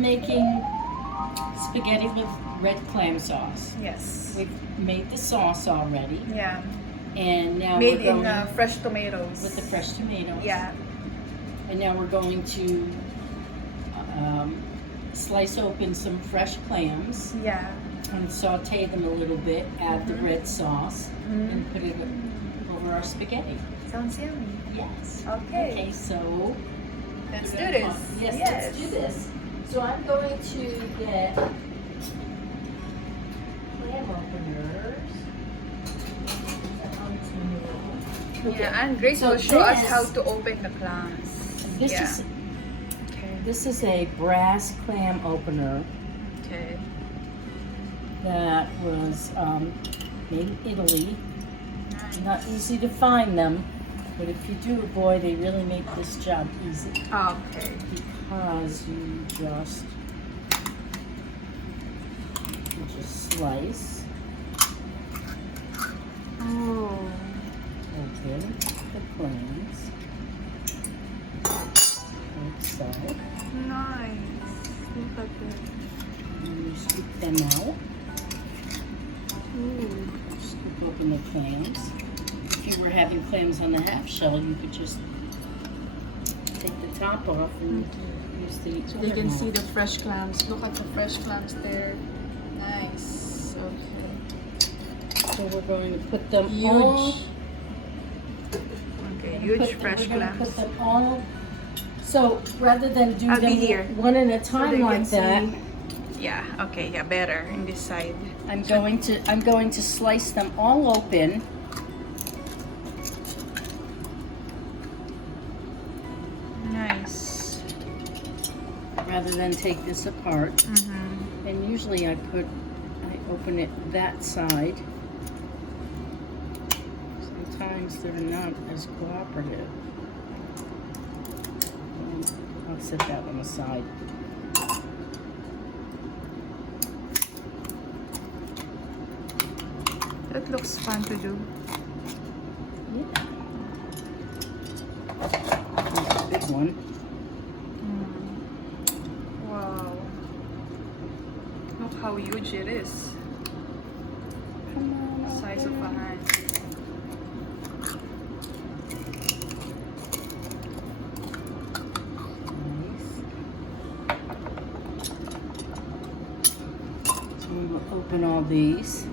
making spaghetti with red clam sauce. Yes. We've made the sauce already. Yeah. And now Made we're going in fresh tomatoes. with the fresh tomatoes. Yeah. And now we're going to slice open some fresh clams. Yeah. And saute them a little bit, add the red sauce, Mhm. and put it over our spaghetti. Sounds yummy. Yes. Okay. Okay, so Let's do we're this. gonna- Yes, let's do this. So I'm going to get clam openers. Yeah, and Grace So will show us this- how to open the clams. This Yeah. is Okay. this is a brass clam opener Okay. that was made in Italy. Nice. Not easy to find them, but if you do, boy, they really make this job easy Okay. because you just slice, Oh. open the clams like so, Nice. Look at that. and you scoop them out. Ooh. Scoop open the clams. If you were having clams on the half shell, you could just take the top off and use the So they other can half. see the fresh clams. Look at the fresh clams there. Nice. Okay. So we're going to put them all. Huge. Okay, We're huge gonna fresh we're gonna clams. put them all. So rather than do I'll be them here. one at a So time they can like that, see. Yeah. Okay. Yeah. Better in this side. I'm going to slice them all open. Nice. Rather than take this apart. Mm-hmm. And usually I open it that side. Sometimes they're not as cooperative. I'll set that one aside. That looks fun to do. Yeah. Here's a big one. Wow. Look how huge it is. Come on. Size of a hand. So we'll open all these.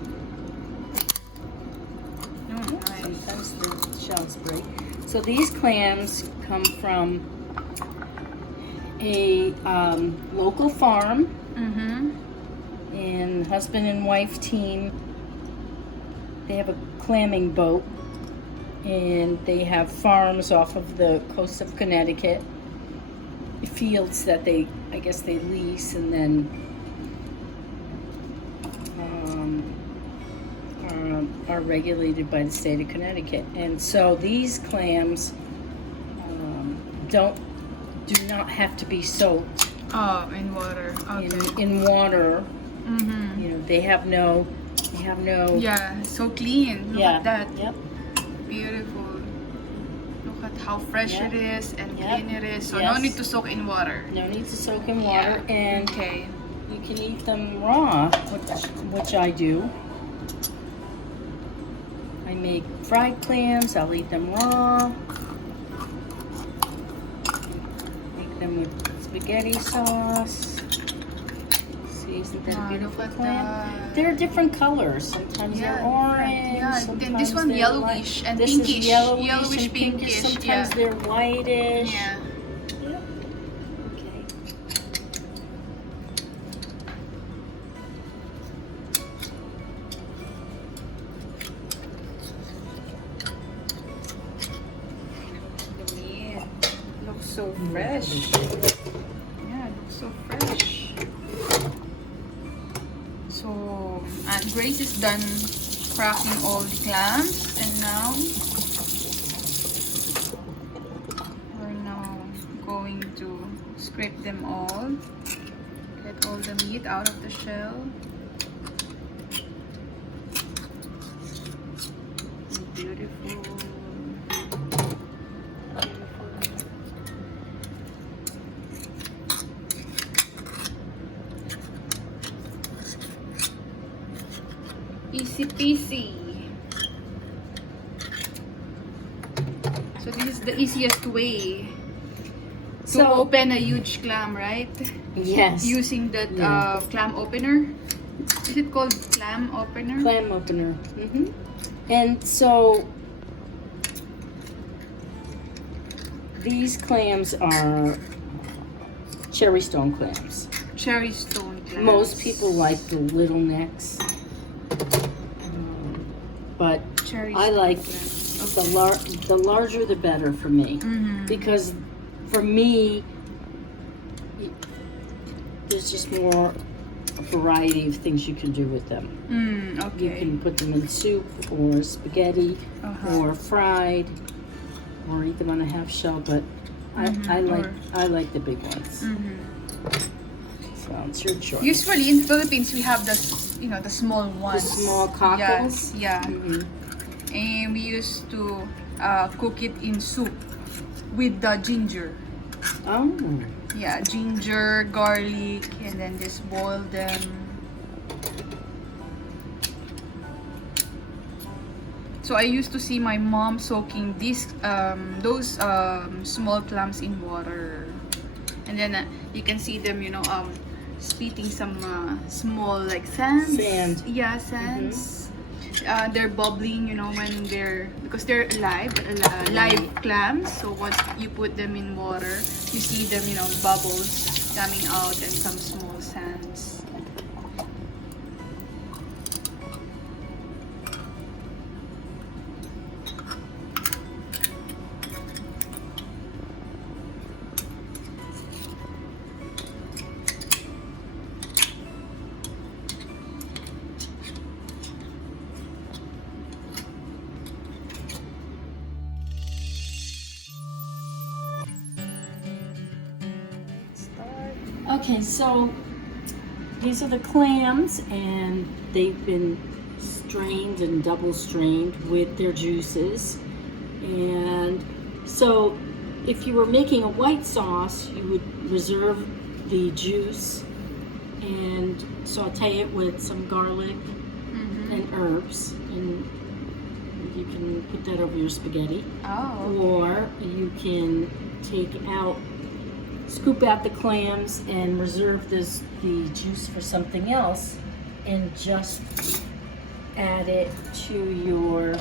Nice. Sometimes the shells break. So these clams come from a local farm, Mm-hmm. and husband and wife team. They have a clamming boat, and they have farms off of the coast of Connecticut. Fields that I guess they lease, and then are regulated by the state of Connecticut. And so these clams do not have to be soaked Oh, in water. Okay. in water. Mm-hmm. You know, they have no. Yeah, so clean. Look Yeah. at that. Yep. Beautiful. Look at how fresh Yeah. it is and Yep. clean it is. So no Yes. need to soak in water. No need to soak in water, Yeah. and Okay. you can eat them raw, which I do. I make fried clams. I'll eat them raw. Make them with spaghetti sauce. See, isn't that a Wow, beautiful look at clam? that. They're different colors. Sometimes Yeah, they're different. orange. Yeah, then sometimes this one they're yellowish and this pinkish. Is yellowish, Yellowish, and pinkish. pinkish, Sometimes yeah. they're whitish. Yeah. Yep. Okay. Yeah. Looks so fresh. Yeah, it looks so fresh. So, and Grace is done cracking all the clams, and now we're now going to scrape them all, get all the meat out of the shell. Beautiful. Easy peasy. So this is the easiest way to open a huge clam, right? Yes. Using that clam opener. Is it called clam opener? Clam opener. And so these clams are Cherrystone clams. Cherrystone clams. Most people like the little necks, but I like the larger the better for me, because for me there's just more variety of things you can do with them. Okay. You can put them in soup or spaghetti or fried or eat them on a half shell, but I like the big ones. So it's your choice. Usually in Philippines we have the the small ones. The small cockles. Yeah. And we used to cook it in soup with the ginger. Oh. Yeah, ginger, garlic, and then just boil them. So I used to see my mom soaking those small clams in water, and then you can see them, spitting some small like sands. Sand. Yeah, sands. They're bubbling, because they're live clams. So once you put them in water, you see them, bubbles coming out and some small sands. Okay, so these are the clams, and they've been strained and double strained with their juices. And so if you were making a white sauce, you would reserve the juice and saute it with some garlic and herbs, and you can put that over your spaghetti. Or you can scoop out the clams and reserve the juice for something else, and just add it to your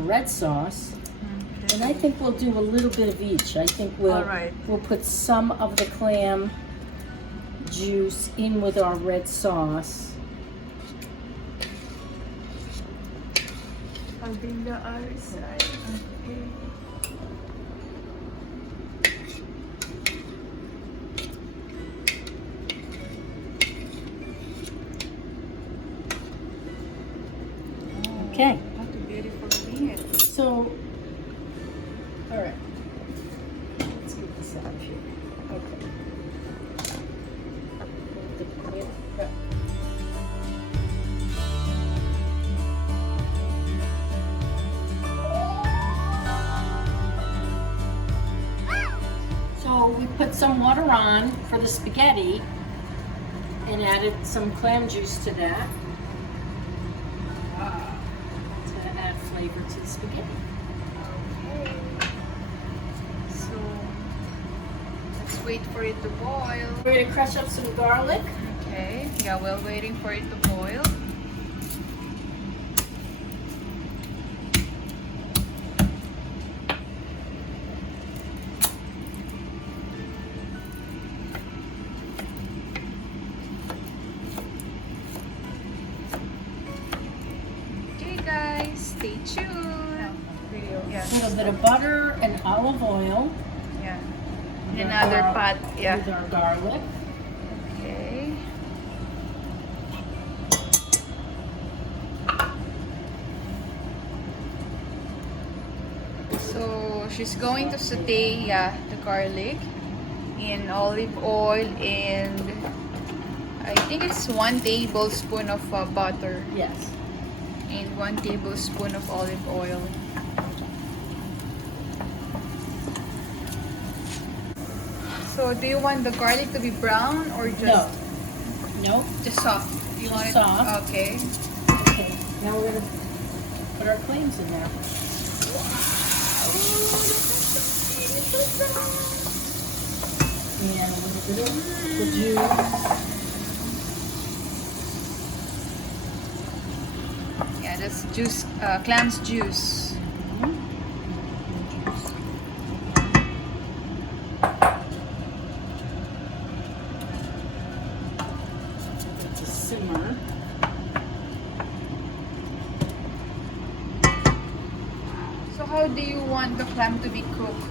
red sauce. And I think we'll do a little bit of each. I think we'll put some of the clam juice in with our red sauce. I'll bring the other side. Okay. Okay. What a beautiful meat. So, all right. Let's get this out of here. Okay. So we put some water on for the spaghetti and added some clam juice to that. To add flavor to the spaghetti. Okay. So let's wait for it to boil. We're going to crush up some garlic. Okay. Yeah, while waiting for it to boil. Guys, stay tuned. A little bit of butter and olive oil. Yeah. In another pot. Yeah. With our garlic. Okay. So she's going to saute the garlic in olive oil, and I think it's 1 tablespoon of butter. Yes. And 1 tablespoon of olive oil. So do you want the garlic to be brown or just No. just soft? You want it soft. Okay. Now we're gonna put our clams in there. And a little bit of the juice. Yeah, that's juice, clam's juice. To simmer. So how do you want the clam to be cooked?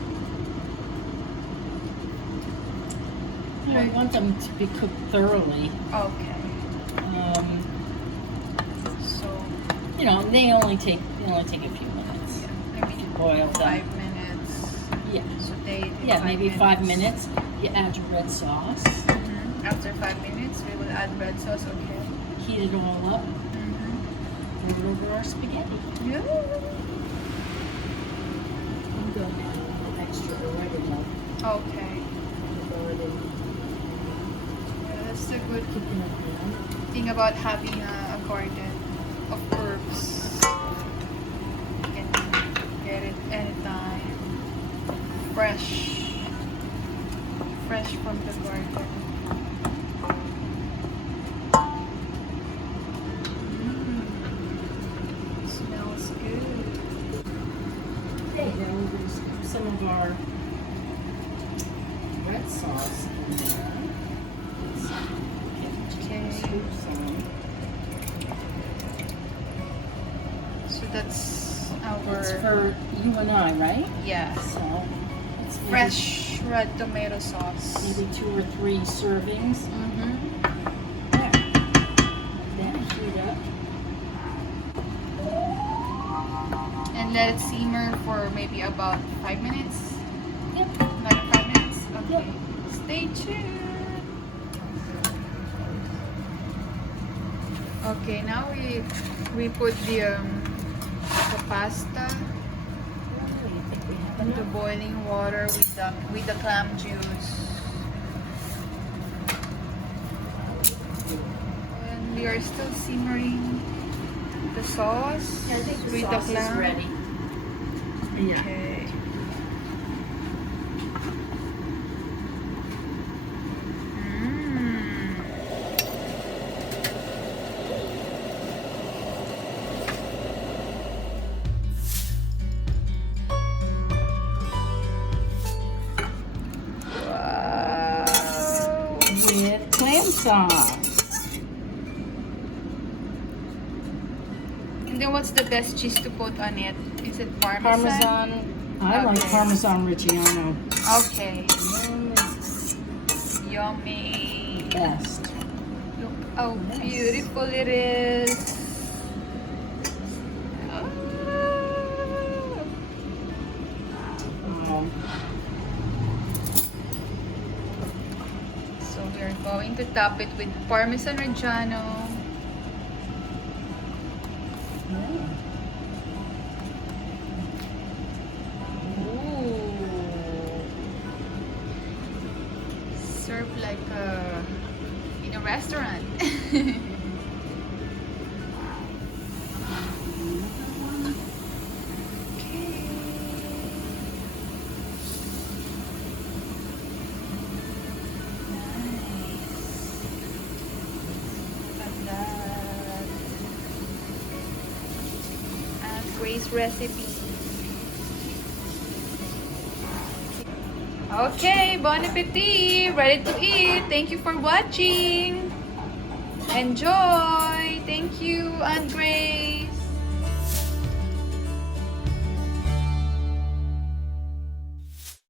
I want them to be cooked thoroughly. Okay. So You know, they only take a few minutes I mean, to boil them. 5 minutes. Yeah. So they Yeah, maybe 5 minutes. You add your red sauce. After 5 minutes, we will add red sauce. Okay. Heat it all up. Put it over our spaghetti. Yeah. I'm going to add a little extra oregano. Okay. Yeah, that's the good thing about having a garden of herbs. You can get it anytime. Fresh from the garden. Smells good. Okay, now we're going to scoop some of our red sauce in there. Okay. Scoop some. So that's our It's for you and I, right? yeah, So it's maybe- fresh red tomato sauce. Maybe 2 or 3 servings. There. Let that heat up. And let it simmer for maybe about 5 minutes. Yep. Another 5 minutes. Okay. Yep. Stay tuned. Okay, now we put the pasta into boiling water with the clam juice. And we are still simmering the sauce I think the with sauce the is clam. ready. Yeah. Okay. Wow. With clam sauce. And then what's the best cheese to put on it? Is it Parmesan? Parmesan. I like Okay. Parmesan Reggiano. Okay. Yummy. Best. Look how Yes. beautiful it is. Ah. So we're going to top it with Parmesan Reggiano. Serve like in a restaurant. Grace recipe. Okay, bon appetit! Ready to eat. Thank you for watching. Enjoy. Thank you, Aunt Grace.